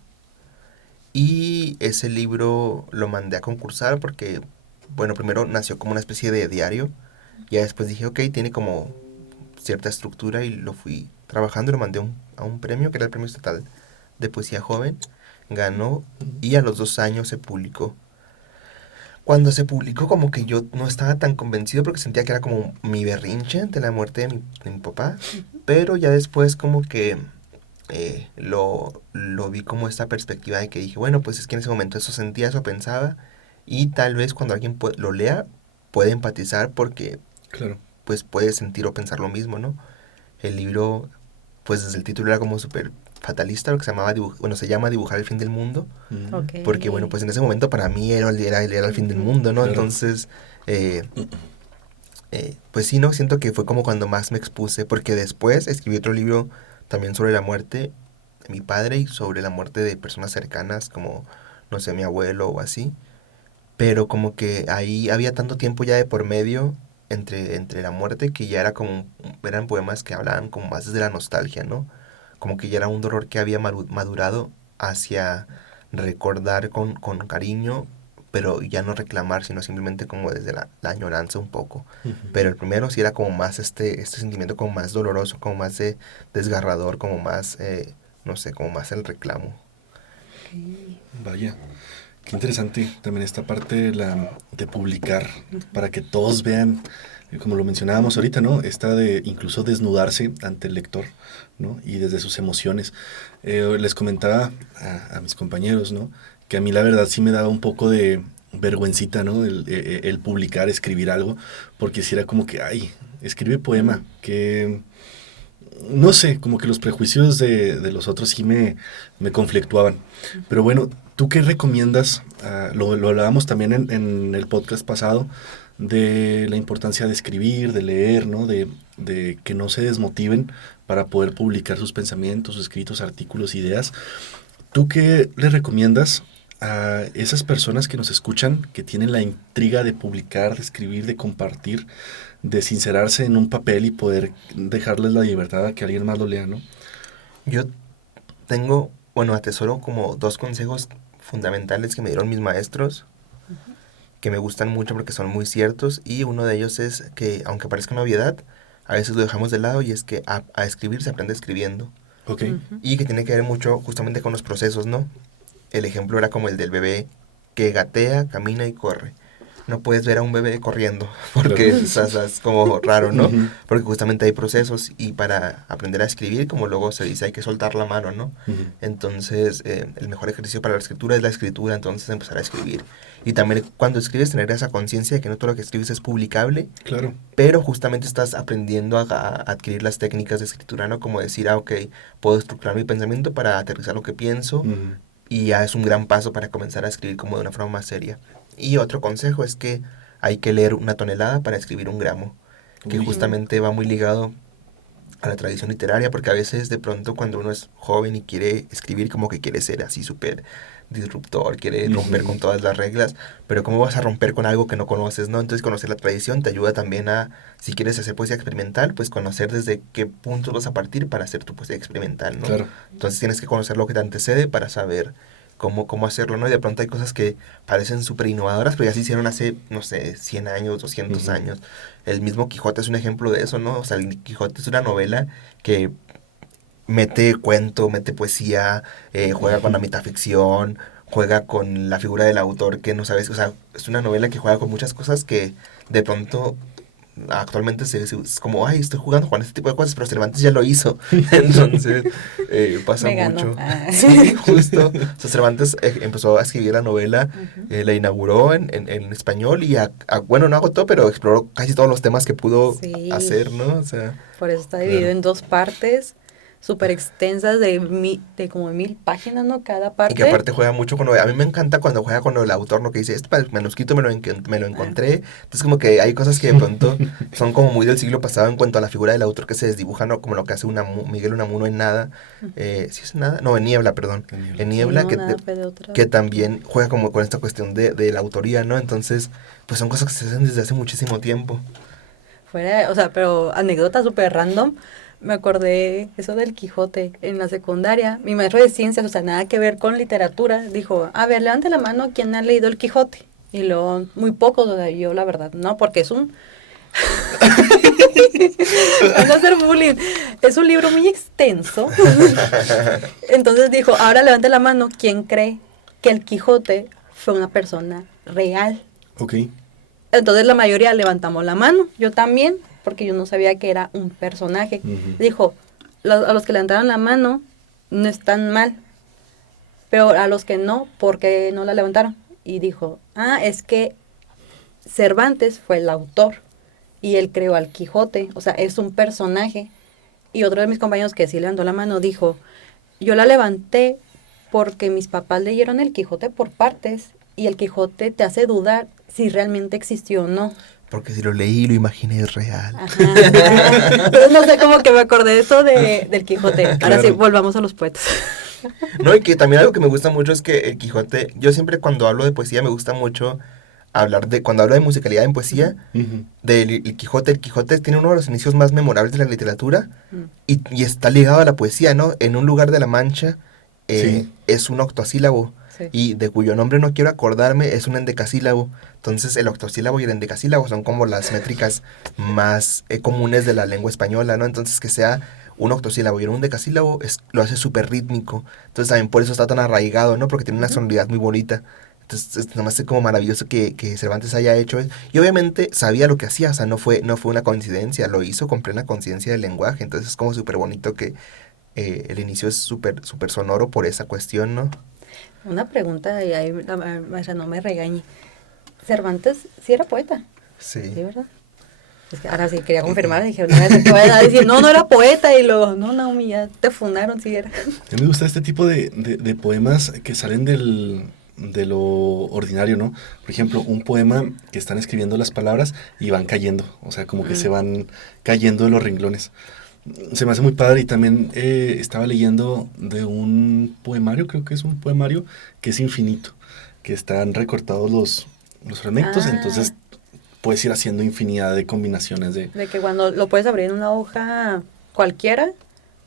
y ese libro lo mandé a concursar porque, bueno, primero nació como una especie de diario, y después dije, ok, tiene como cierta estructura, y lo fui trabajando y lo mandé a un premio, que era el Premio Estatal de Poesía Joven. Ganó y a los 2 años se publicó. Cuando se publicó, como que yo no estaba tan convencido porque sentía que era como mi berrinche de la muerte de mi papá, pero ya después como que lo vi como esta perspectiva de que dije, bueno, pues es que en ese momento eso sentía, eso pensaba, y tal vez cuando alguien lo lea puede empatizar porque Claro. pues puede sentir o pensar lo mismo, ¿no? El libro, pues desde el título era como súper fatalista, lo que se llamaba, se llama Dibujar el fin del mundo, Ok. porque bueno, pues en ese momento para mí era el fin del mundo, ¿no? Claro. Entonces, pues sí, ¿no? Siento que fue como cuando más me expuse, porque después escribí otro libro también sobre la muerte de mi padre y sobre la muerte de personas cercanas, como, no sé, mi abuelo o así, pero como que ahí había tanto tiempo ya de por medio entre la muerte, que ya era como, eran poemas que hablaban como más desde la nostalgia, ¿no? Como que ya era un dolor que había madurado hacia recordar con cariño, pero ya no reclamar, sino simplemente como desde la añoranza un poco. Pero el primero sí era como más este sentimiento como más doloroso, como más desgarrador, como más, no sé, como más el reclamo. Vaya, qué interesante también esta parte de publicar para que todos vean, como lo mencionábamos ahorita, ¿no? Esta de incluso desnudarse ante el lector, ¿no? Y desde sus emociones. Les comentaba a mis compañeros, ¿no? Que a mí la verdad sí me daba un poco de vergüencita, ¿no? El publicar, escribir algo, porque si era como que, ay, escribe poema, que no sé, como que los prejuicios de los otros sí me conflictuaban. Pero bueno, ¿tú qué recomiendas? Lo hablábamos también en el podcast pasado, de la importancia de escribir, de leer, ¿no? De que no se desmotiven para poder publicar sus pensamientos, sus escritos, artículos, ideas. ¿Tú qué le recomiendas a esas personas que nos escuchan, que tienen la intriga de publicar, de escribir, de compartir, de sincerarse en un papel y poder dejarles la libertad a que alguien más lo lea, ¿no? Yo tengo, bueno, atesoro como 2 consejos fundamentales que me dieron mis maestros, que me gustan mucho porque son muy ciertos, y uno de ellos es que, aunque parezca una obviedad, a veces lo dejamos de lado, y es que a escribir se aprende escribiendo. Ok. y que tiene que ver mucho justamente con los procesos, ¿no? El ejemplo era como el del bebé que gatea, camina y corre. No puedes ver a un bebé corriendo porque es como raro, ¿no? Ujú. Porque justamente hay procesos y para aprender a escribir, como luego se dice, hay que soltar la mano, ¿no? Ujú. Entonces, el mejor ejercicio para la escritura es la escritura, entonces empezar a escribir. Y también cuando escribes tener esa conciencia de que no todo lo que escribes es publicable, Claro. pero justamente estás aprendiendo a adquirir las técnicas de escritura, ¿no? Como decir, ok, puedo estructurar mi pensamiento para aterrizar lo que pienso, Ujú. y ya es un gran paso para comenzar a escribir como de una forma más seria. Y otro consejo es que hay que leer 1 tonelada para escribir 1 gramo, que Uy. justamente va muy ligado a la tradición literaria, porque a veces de pronto cuando uno es joven y quiere escribir, como que quiere ser así súper disruptor, quiere romper Ujú. con todas las reglas, pero ¿cómo vas a romper con algo que no conoces, no? Entonces conocer la tradición te ayuda también a, si quieres hacer poesía experimental, pues conocer desde qué puntos vas a partir para hacer tu poesía experimental, ¿no? Claro. Entonces tienes que conocer lo que te antecede para saber cómo hacerlo, ¿no? Y de pronto hay cosas que parecen súper innovadoras, pero ya se hicieron hace, no sé, 100 años, 200 Ujú. años. El mismo Quijote es un ejemplo de eso, ¿no? O sea, el Quijote es una novela que mete cuento, mete poesía, juega con la metafficción, juega con la figura del autor que no sabes, o sea, es una novela que juega con muchas cosas que de pronto actualmente es como, ay, estoy jugando con este tipo de cosas, pero Cervantes ya lo hizo. Entonces, pasa Me ganó. mucho. Ah. Sí, justo. O sea, Cervantes empezó a escribir la novela, Ujú. la inauguró en español y, bueno, no agotó, pero exploró casi todos los temas que pudo Sí, hacer, ¿no? O sea, por eso está dividido Claro. en 2 partes, súper extensas de como 1000 páginas, ¿no? Cada y que parte. aparte juega mucho con... A mí me encanta cuando juega con el autor, ¿no? Que dice, este manuscrito me lo Ah, encontré. Entonces como que hay cosas que de pronto son como muy del siglo pasado en cuanto a la figura del autor que se desdibuja, ¿no? Como lo que hace Miguel Unamuno en Nada. ¿Sí es Nada? No, en Niebla, perdón. En Niebla. En sí, Niebla no, que, nada fue de otra. que también juega como con esta cuestión de la autoría, ¿no? Entonces, pues son cosas que se hacen desde hace muchísimo tiempo. Fuera, o sea, pero anécdota súper random. Me acordé eso del Quijote en la secundaria. Mi maestro de ciencias, o sea, nada que ver con literatura, dijo, a ver, levante la mano quien ha leído el Quijote. Y luego, muy pocos, o sea, yo la verdad, no, porque es un... Van a hacer bullying. Es un libro muy extenso. Entonces dijo, ahora levante la mano quien cree que el Quijote fue una persona real. Ok. Entonces la mayoría levantamos la mano, yo también, porque yo no sabía que era un personaje. Ujú. Dijo, a los que levantaron la mano no están mal, pero a los que no, ¿por qué no la levantaron? Y dijo, es que Cervantes fue el autor y él creó al Quijote, o sea, es un personaje. Y otro de mis compañeros que sí levantó la mano dijo, yo la levanté porque mis papás leyeron el Quijote por partes y el Quijote te hace dudar si realmente existió o no. Porque si lo leí y lo imaginé es real. Ajá. Entonces no sé, como que me acordé de eso del Quijote. Ahora Claro. sí, volvamos a los poetas. No, y que también algo que me gusta mucho es que el Quijote, yo siempre cuando hablo de poesía me gusta mucho cuando hablo de musicalidad en poesía, Ujú. el Quijote tiene uno de los inicios más memorables de la literatura Mm. y está ligado a la poesía, ¿no? En un lugar de la Mancha Sí. es un octosílabo Sí. y de cuyo nombre no quiero acordarme es un endecasílabo. Entonces el octosílabo y el endecasílabo son como las métricas más comunes de la lengua española, ¿no? Entonces que sea un octosílabo y un decasílabo lo hace súper rítmico. Entonces también por eso está tan arraigado, ¿no? Porque tiene una Ujú. sonoridad muy bonita. Entonces, nada más es como maravilloso que Cervantes haya hecho eso. Y obviamente sabía lo que hacía, o sea, no fue una coincidencia, lo hizo con plena conciencia del lenguaje. Entonces es como súper bonito que el inicio es súper súper sonoro por esa cuestión, ¿no? Una pregunta, y ahí la maestra no me regañe. Cervantes sí era poeta, Sí. ¿sí, verdad? Es que ahora sí quería confirmar, dije, no, que vaya a decir, no era poeta, y luego, no, Naomi, ya te fundaron, sí era. A mí me gusta este tipo de poemas que salen de lo ordinario, ¿no? Por ejemplo, un poema que están escribiendo las palabras y van cayendo, o sea, como que se van cayendo de los renglones. Se me hace muy padre y también estaba leyendo de un poemario, creo que es un poemario que es infinito, que están recortados los fragmentos, entonces puedes ir haciendo infinidad de combinaciones De que cuando lo puedes abrir en una hoja cualquiera,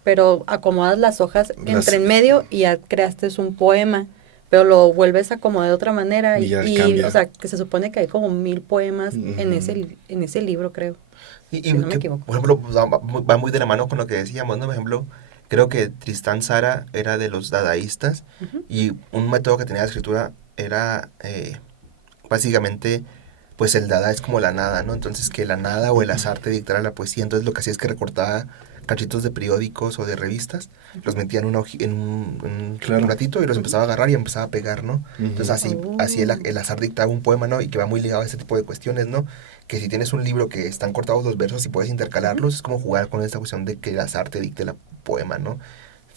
pero acomodas las hojas entre en medio y ya creaste un poema, pero lo vuelves a acomodar de otra manera Y ya cambia. o sea, que se supone que hay como 1000 poemas en Ujú. ese libro, creo. Y Si no me que, equivoco. por ejemplo, pues, va muy de la mano con lo que decíamos, ¿no? Por ejemplo, Creo que Tristán Tzara era de los dadaístas y un método que tenía de escritura era básicamente, pues el dada es como la nada, ¿no? Entonces que la nada o el azar te dictara la poesía. Entonces lo que hacía es que recortaba cachitos de periódicos o de revistas, los metía en un Claro. ratito y los empezaba a agarrar y empezaba a pegar, ¿no? Entonces Oh. así el azar dictaba un poema, ¿no? Y que va muy ligado a ese tipo de cuestiones, ¿no? Que si tienes un libro que están cortados los versos y puedes intercalarlos, es como jugar con esta cuestión de que el azar te dicte el poema, ¿no?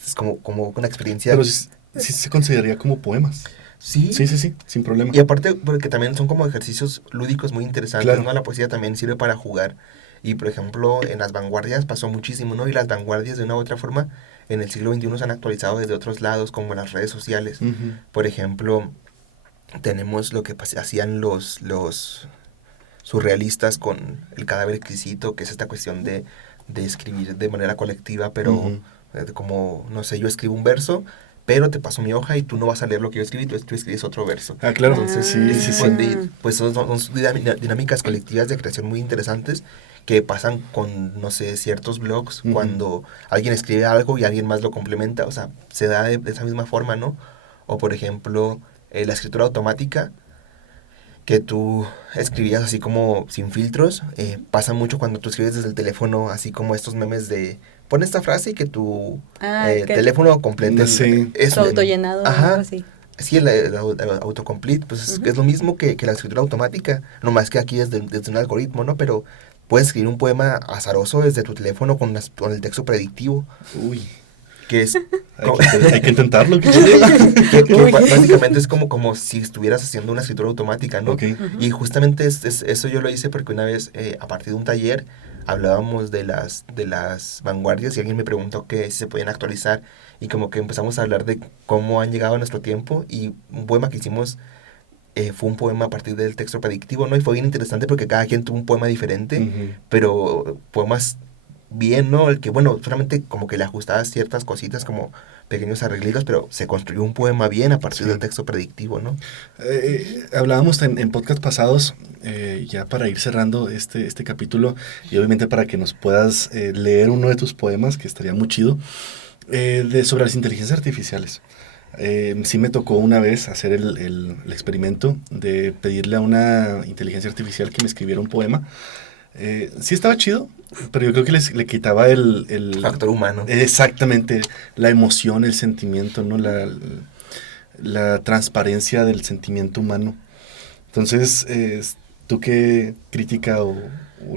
Es como una experiencia... Pero sí se consideraría como poemas. Sí, Sí, sin problema. y aparte, porque también son como ejercicios lúdicos muy interesantes, Claro. ¿no? La poesía también sirve para jugar. Y, por ejemplo, en las vanguardias pasó muchísimo, ¿no? Y las vanguardias, de una u otra forma, en el siglo XXI se han actualizado desde otros lados, como las redes sociales. Ujú. Por ejemplo, tenemos lo que hacían los surrealistas con el cadáver exquisito, que es esta cuestión de escribir de manera colectiva, pero Ujú. como, no sé, yo escribo un verso, pero te paso mi hoja y tú no vas a leer lo que yo escribí, tú escribes otro verso. Ah, claro. Entonces, Sí, ese sí, tipo sí. pues son dinámicas colectivas de creación muy interesantes que pasan con, no sé, ciertos blogs, Ujú. cuando alguien escribe algo y alguien más lo complementa, o sea, se da de esa misma forma, ¿no? O, por ejemplo, la escritura automática, que tú escribías así como sin filtros, pasa mucho cuando tú escribes desde el teléfono, así como estos memes de pon esta frase y que tu Que teléfono complete Sí. su autollenado o algo Ajá, así. sí, el autocomplete, pues es lo mismo que la escritura automática, nomás que aquí es desde un algoritmo, ¿no? Pero puedes escribir un poema azaroso desde tu teléfono con el texto predictivo, Uy. que es... Hay que intentarlo. ¿Qué básicamente es como si estuvieras haciendo una escritura automática, ¿no? Ok. Y justamente eso yo lo hice porque una vez, a partir de un taller, hablábamos de las vanguardias y alguien me preguntó que si se podían actualizar y como que empezamos a hablar de cómo han llegado a nuestro tiempo y un poema que hicimos fue un poema a partir del texto predictivo, ¿no? Y fue bien interesante porque cada quien tuvo un poema diferente, Ujú. pero poemas bien, ¿no? El que, bueno, solamente como que le ajustabas ciertas cositas como pequeños arreglitos, pero se construyó un poema bien a partir Sí. del texto predictivo, ¿no? Hablábamos en podcast pasados, ya para ir cerrando este capítulo, y obviamente para que nos puedas leer uno de tus poemas, que estaría muy chido, sobre las inteligencias artificiales. Sí me tocó una vez hacer el experimento de pedirle a una inteligencia artificial que me escribiera un poema. Sí estaba chido, pero yo creo que le quitaba el Factor humano. exactamente, la emoción, el sentimiento, ¿no? La transparencia del sentimiento humano. Entonces, ¿tú qué crítica o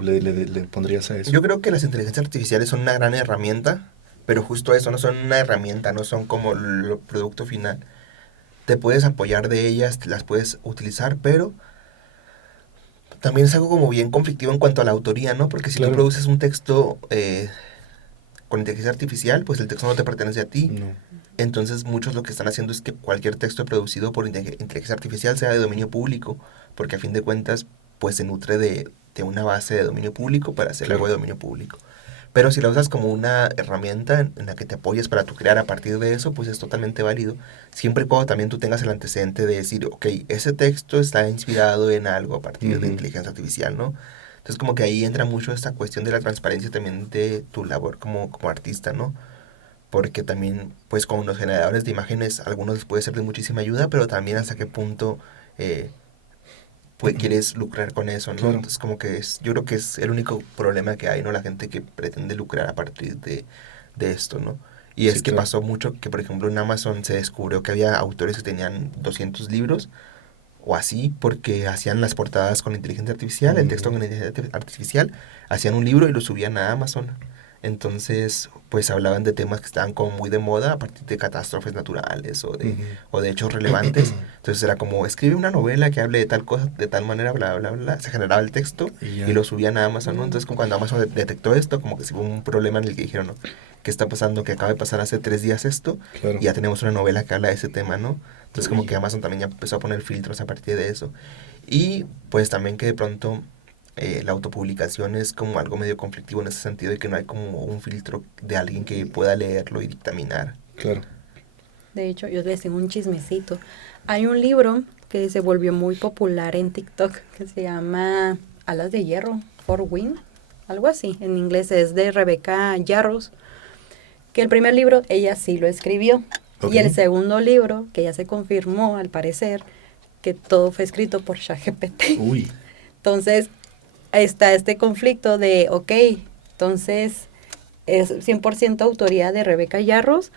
le pondrías a eso? Yo creo que las inteligencias artificiales son una gran herramienta, pero justo eso, no son una herramienta, no son como el producto final. Te puedes apoyar de ellas, las puedes utilizar, pero también es algo como bien conflictivo en cuanto a la autoría, ¿no? Porque si Claro. tú produces un texto con inteligencia artificial, pues el texto no te pertenece a ti. No. Entonces muchos lo que están haciendo es que cualquier texto producido por inteligencia artificial sea de dominio público, porque a fin de cuentas pues se nutre de una base de dominio público para hacer Claro. algo de dominio público. Pero si la usas como una herramienta en la que te apoyes para tu crear a partir de eso, pues es totalmente válido. Siempre y cuando también tú tengas el antecedente de decir, ok, ese texto está inspirado en algo a partir de Ujú. inteligencia artificial, ¿no? Entonces como que ahí entra mucho esta cuestión de la transparencia también de tu labor como artista, ¿no? Porque también, pues con los generadores de imágenes, algunos les puede ser de muchísima ayuda, pero también hasta qué punto pues quieres lucrar con eso, ¿no? Claro. Entonces como que yo creo que es el único problema que hay, ¿no? La gente que pretende lucrar a partir de esto, ¿no? Y es Sí, que claro. pasó mucho que, por ejemplo, en Amazon se descubrió que había autores que tenían 200 libros o así, porque hacían las portadas con inteligencia artificial, el texto con inteligencia artificial, hacían un libro y lo subían a Amazon. Entonces, pues hablaban de temas que estaban como muy de moda a partir de catástrofes naturales Ujú. o de hechos relevantes. Entonces era como, escribe una novela que hable de tal cosa, de tal manera, bla, bla, bla. Se generaba el texto Y ya. y lo subían a Amazon, ¿no? Entonces, como cuando Amazon detectó esto, como que sí hubo un problema en el que dijeron, ¿no? ¿Qué está pasando? Que acaba de pasar hace 3 días esto Claro. y ya tenemos una novela que habla de ese tema, ¿no? Entonces, como Uy. que Amazon también ya empezó a poner filtros a partir de eso. Y pues también que de pronto la autopublicación es como algo medio conflictivo en ese sentido de que no hay como un filtro de alguien que pueda leerlo y dictaminar. Claro. De hecho, yo les tengo un chismecito. Hay un libro que se volvió muy popular en TikTok que se llama Alas de Hierro, For Wind, algo así. En inglés es de Rebecca Yarros. que el primer libro ella sí lo escribió. Ok. Y el segundo libro, que ya se confirmó al parecer, que todo fue escrito por ChatGPT. Uy, Entonces, está este conflicto de, ok, entonces, ¿es 100% autoría de Rebeca Yarros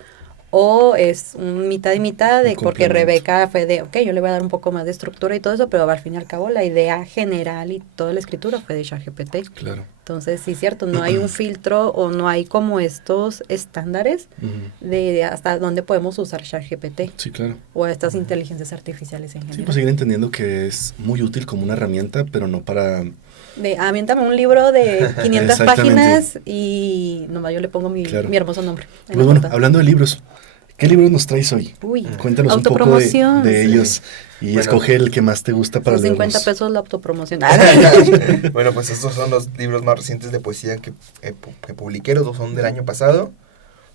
o es un mitad y mitad de Un porque complemento. Rebeca fue de, ok, yo le voy a dar un poco más de estructura y todo eso, pero al fin y al cabo la idea general y toda la escritura fue de ChatGPT. claro. Entonces, sí, cierto, no hay un filtro o no hay como estos estándares Ujú. de hasta dónde podemos usar ChatGPT Sí, claro. o estas inteligencias artificiales en Sí, general. pues seguir entendiendo que es muy útil como una herramienta, pero no para... De, aviéntame un libro de 500 Exactamente. páginas y nomás yo le pongo mi, Claro. mi hermoso nombre. en Pues la bueno, portada. hablando de libros, ¿qué libros nos traes hoy? Uy, Cuéntanos un poco autopromoción. de ellos y Bueno. escoge el que más te gusta para Son 50 leerlos. pesos la autopromoción. Bueno, pues estos son los libros más recientes de poesía que publiqué. Los dos son del año pasado.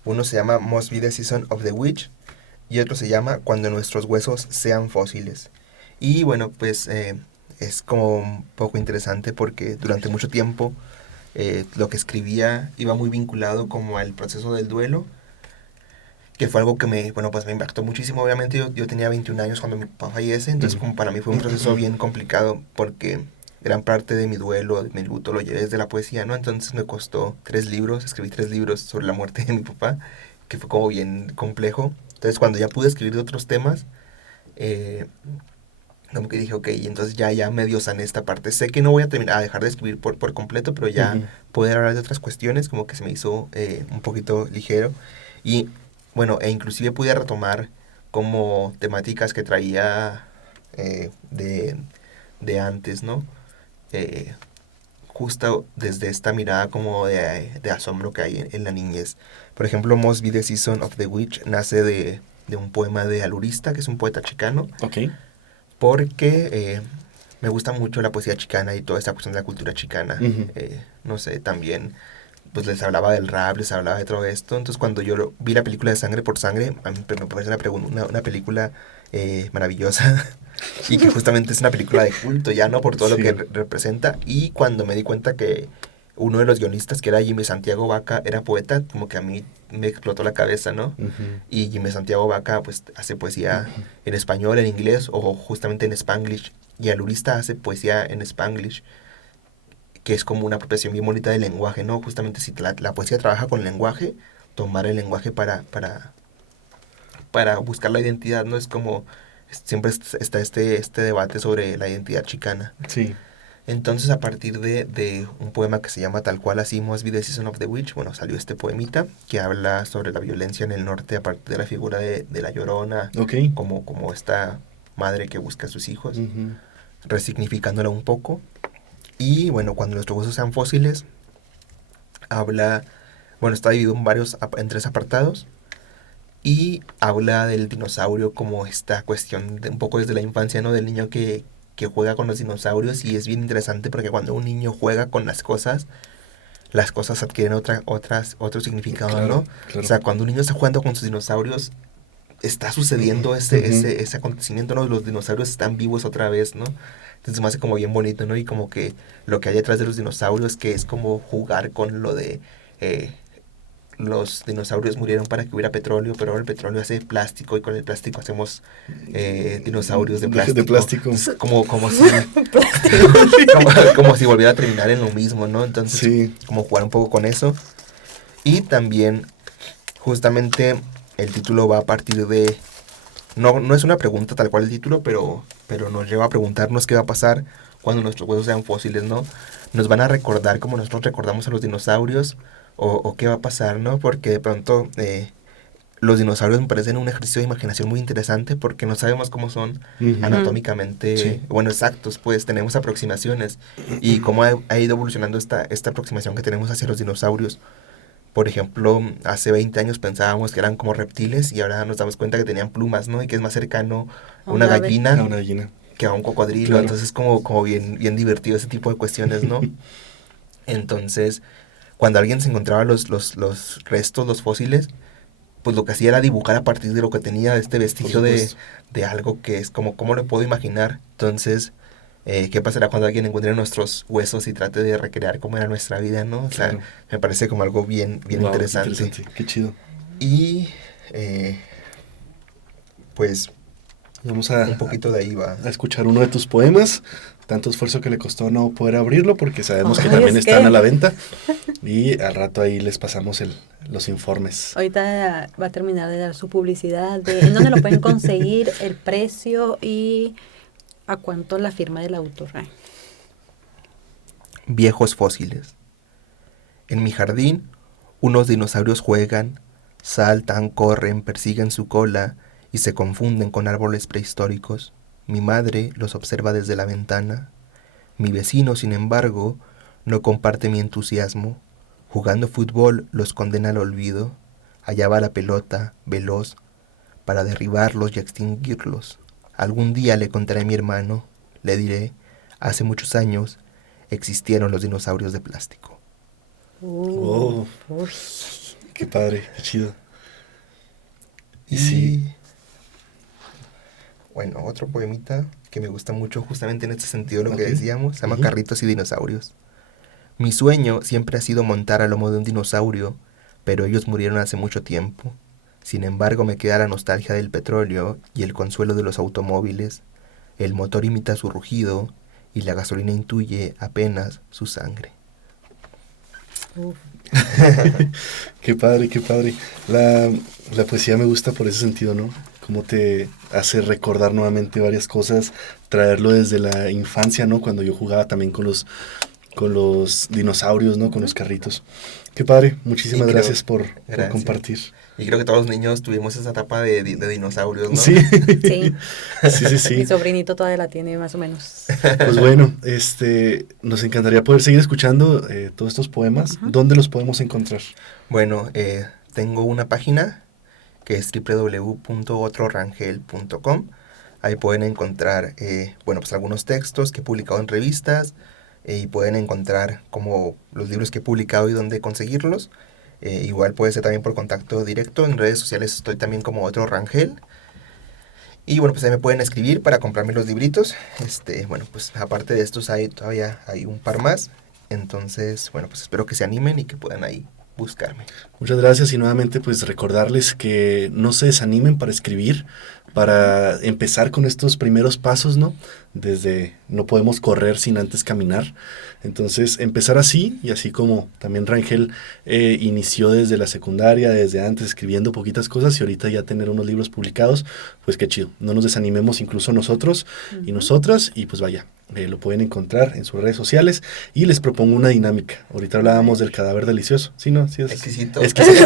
Uno se llama Must Be the Season of the Witch y otro se llama Cuando nuestros huesos sean fósiles. Y bueno, pues es como un poco interesante porque durante mucho tiempo lo que escribía iba muy vinculado como al proceso del duelo, que fue algo que me impactó muchísimo. Obviamente yo tenía 21 años cuando mi papá fallece, entonces como para mí fue un proceso bien complicado porque gran parte de mi duelo, de mi luto, lo llevé desde la poesía, ¿no? Entonces me costó 3 libros, escribí 3 libros sobre la muerte de mi papá, que fue como bien complejo. Entonces cuando ya pude escribir de otros temas, como que dije, ok, entonces ya medio sané esta parte. Sé que no voy a dejar de escribir por completo, pero ya Ujú. poder hablar de otras cuestiones, como que se me hizo un poquito ligero. Y bueno, inclusive pude retomar como temáticas que traía de antes, ¿no? Justo desde esta mirada como de asombro que hay en la niñez. Por ejemplo, Must Be the Season of the Witch nace de un poema de Alurista, que es un poeta chicano, Ok. porque me gusta mucho la poesía chicana y toda esta cuestión de la cultura chicana. Ujú. No sé, también pues les hablaba del rap, les hablaba de todo esto. Entonces cuando yo vi la película de Sangre por Sangre, a mí me parece una película maravillosa y que justamente es una película de culto ya, ¿no? Por todo lo Sí. que representa. Y cuando me di cuenta que uno de los guionistas, que era Jimmy Santiago Vaca, era poeta, como que a mí me explotó la cabeza, ¿no? Ujú. Y Jimmy Santiago Vaca pues hace poesía en español, en inglés o justamente en Spanglish. Y Alurista hace poesía en Spanglish, que es como una apropiación bien bonita del lenguaje, ¿no? Justamente si la poesía trabaja con lenguaje, tomar el lenguaje para buscar la identidad, ¿no? Es como, siempre está este debate sobre la identidad chicana. Sí. Entonces, a partir de un poema que se llama tal cual así, Must Be the Season of the Witch, bueno, salió este poemita que habla sobre la violencia en el norte a partir de la figura de la Llorona, Ok. como esta madre que busca a sus hijos, Ujú. resignificándola un poco. Y bueno, cuando nuestros huesos sean fósiles, habla, bueno, está dividido en 3 apartados y habla del dinosaurio como esta cuestión de un poco desde la infancia, ¿no? Del niño que juega con los dinosaurios, y es bien interesante porque cuando un niño juega con las cosas adquieren otro significado, Claro, ¿no? claro. O sea, cuando un niño está jugando con sus dinosaurios, está sucediendo ese acontecimiento, ¿no? Los dinosaurios están vivos otra vez, ¿no? Entonces me hace como bien bonito, ¿no? Y como que lo que hay detrás de los dinosaurios, que es como jugar con lo de los dinosaurios murieron para que hubiera petróleo, pero ahora el petróleo hace plástico y con el plástico hacemos dinosaurios de plástico. De plástico. Entonces, como si volviera a terminar en lo mismo, ¿no? Entonces, Sí. como jugar un poco con eso. Y también, justamente, el título va a partir de... No es una pregunta tal cual el título, pero nos lleva a preguntarnos qué va a pasar cuando nuestros huesos sean fósiles, ¿no? Nos van a recordar como nosotros recordamos a los dinosaurios, o qué va a pasar, ¿no? Porque de pronto los dinosaurios me parecen un ejercicio de imaginación muy interesante porque no sabemos cómo son Ujú. anatómicamente, Sí. bueno, exactos, pues tenemos aproximaciones y cómo ha ido evolucionando esta aproximación que tenemos hacia los dinosaurios. Por ejemplo, hace 20 años pensábamos que eran como reptiles y ahora nos damos cuenta que tenían plumas, ¿no? Y que es más cercano a una ave. gallina Ah, una gallina. que a un cocodrilo. Claro. Entonces como bien divertido ese tipo de cuestiones, ¿no? Entonces, cuando alguien se encontraba los restos, los fósiles, pues lo que hacía era dibujar a partir de lo que tenía, este vestigio de algo que es como, ¿cómo lo puedo imaginar? Entonces, ¿qué pasará cuando alguien encuentre nuestros huesos y trate de recrear cómo era nuestra vida, ¿no? O sea, Claro. me parece como algo bien Wow, interesante. Qué chido. Y pues Vamos un poquito de ahí va. a escuchar uno de tus poemas. Tanto esfuerzo que le costó no poder abrirlo porque sabemos que Ay, también es están que- a la venta. Y al rato ahí les pasamos los informes. Ahorita va a terminar de dar su publicidad de en dónde lo pueden conseguir, el precio y a cuánto la firma del autor. Ay. Viejos fósiles. En mi jardín, unos dinosaurios juegan, saltan, corren, persiguen su cola y se confunden con árboles prehistóricos. Mi madre los observa desde la ventana. Mi vecino, sin embargo, no comparte mi entusiasmo. Jugando fútbol los condena al olvido. Allá va la pelota, veloz, para derribarlos y extinguirlos. Algún día le contaré a mi hermano, le diré, hace muchos años existieron los dinosaurios de plástico. Oh, Uy. qué padre, qué chido. Y sí. Bueno, otro poemita que me gusta mucho justamente en este sentido, lo que Ok. decíamos, se llama Ujú. Carritos y Dinosaurios. Mi sueño siempre ha sido montar al lomo de un dinosaurio, pero ellos murieron hace mucho tiempo. Sin embargo, me queda la nostalgia del petróleo y el consuelo de los automóviles. El motor imita su rugido y la gasolina intuye apenas su sangre. Uf. Qué padre, qué padre. La poesía me gusta por ese sentido, ¿no? Cómo te hace recordar nuevamente varias cosas, traerlo desde la infancia, ¿no? Cuando yo jugaba también con los dinosaurios, ¿no? Con los carritos. Qué padre, muchísimas Y creo- gracias por gracias. compartir. Y creo que todos los niños tuvimos esa etapa de dinosaurios, ¿no? Sí, Sí, sí, sí, sí. mi sobrinito todavía la tiene más o menos. Pues bueno, nos encantaría poder seguir escuchando todos estos poemas. Ajá. ¿Dónde los podemos encontrar? Bueno, tengo una página que es www.otrorangel.com. Ahí pueden encontrar, pues algunos textos que he publicado en revistas y pueden encontrar como los libros que he publicado y dónde conseguirlos. Igual puede ser también por contacto directo. En redes sociales estoy también como Otro Rangel. Y bueno, pues ahí me pueden escribir para comprarme los libritos. Pues aparte de estos todavía hay un par más. Entonces, bueno, pues espero que se animen y que puedan ahí buscarme. Muchas gracias y nuevamente pues recordarles que no se desanimen para escribir, para empezar con estos primeros pasos, ¿no? Desde no podemos correr sin antes caminar. Entonces empezar así y así como también Rangel inició desde la secundaria, desde antes escribiendo poquitas cosas y ahorita ya tener unos libros publicados, pues qué chido. No nos desanimemos incluso nosotros y nosotras y pues vaya. Lo pueden encontrar en sus redes sociales y les propongo una dinámica. Ahorita hablábamos del cadáver delicioso. ¿Sí, no? Sí, es Exquisito. exquisito.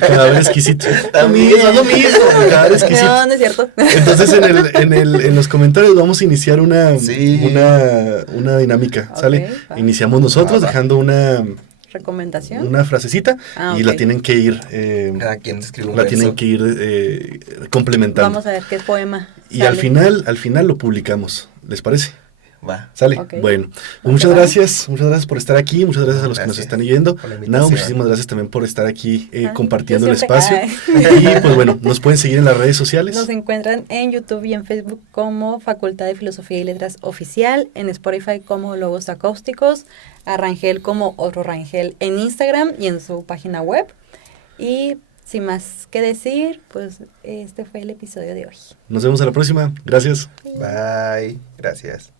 Cadáver exquisito. También. Es lo mismo, el cadáver exquisito. No, no es cierto. Entonces en los comentarios vamos a iniciar una dinámica, Ok, ¿sale? va. Iniciamos nosotros Va. dejando ¿Recomendación? una frasecita Ah, y ok. la tienen que ir Cada quien escribe un la verso. tienen que ir complementando. Vamos a ver qué poema. Y sale. al final lo publicamos. ¿Les parece? Va. ¿Sale? Ok. Bueno, Va, muchas va. gracias por estar aquí, muchas gracias a los que nos Gracias están oyendo. por la Nao, invitación. muchísimas gracias también por estar aquí Ay, compartiendo yo el siempre- espacio. Y pues bueno, nos pueden seguir en las redes sociales. Nos encuentran en YouTube y en Facebook como Facultad de Filosofía y Letras Oficial, en Spotify como Logos Acústicos, a Rangel como Otro Rangel en Instagram y en su página web. Y sin más que decir, pues este fue el episodio de hoy. Nos vemos a la próxima. Gracias. Bye. Gracias.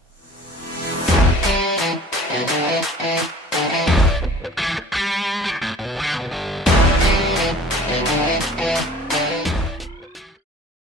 Thank you.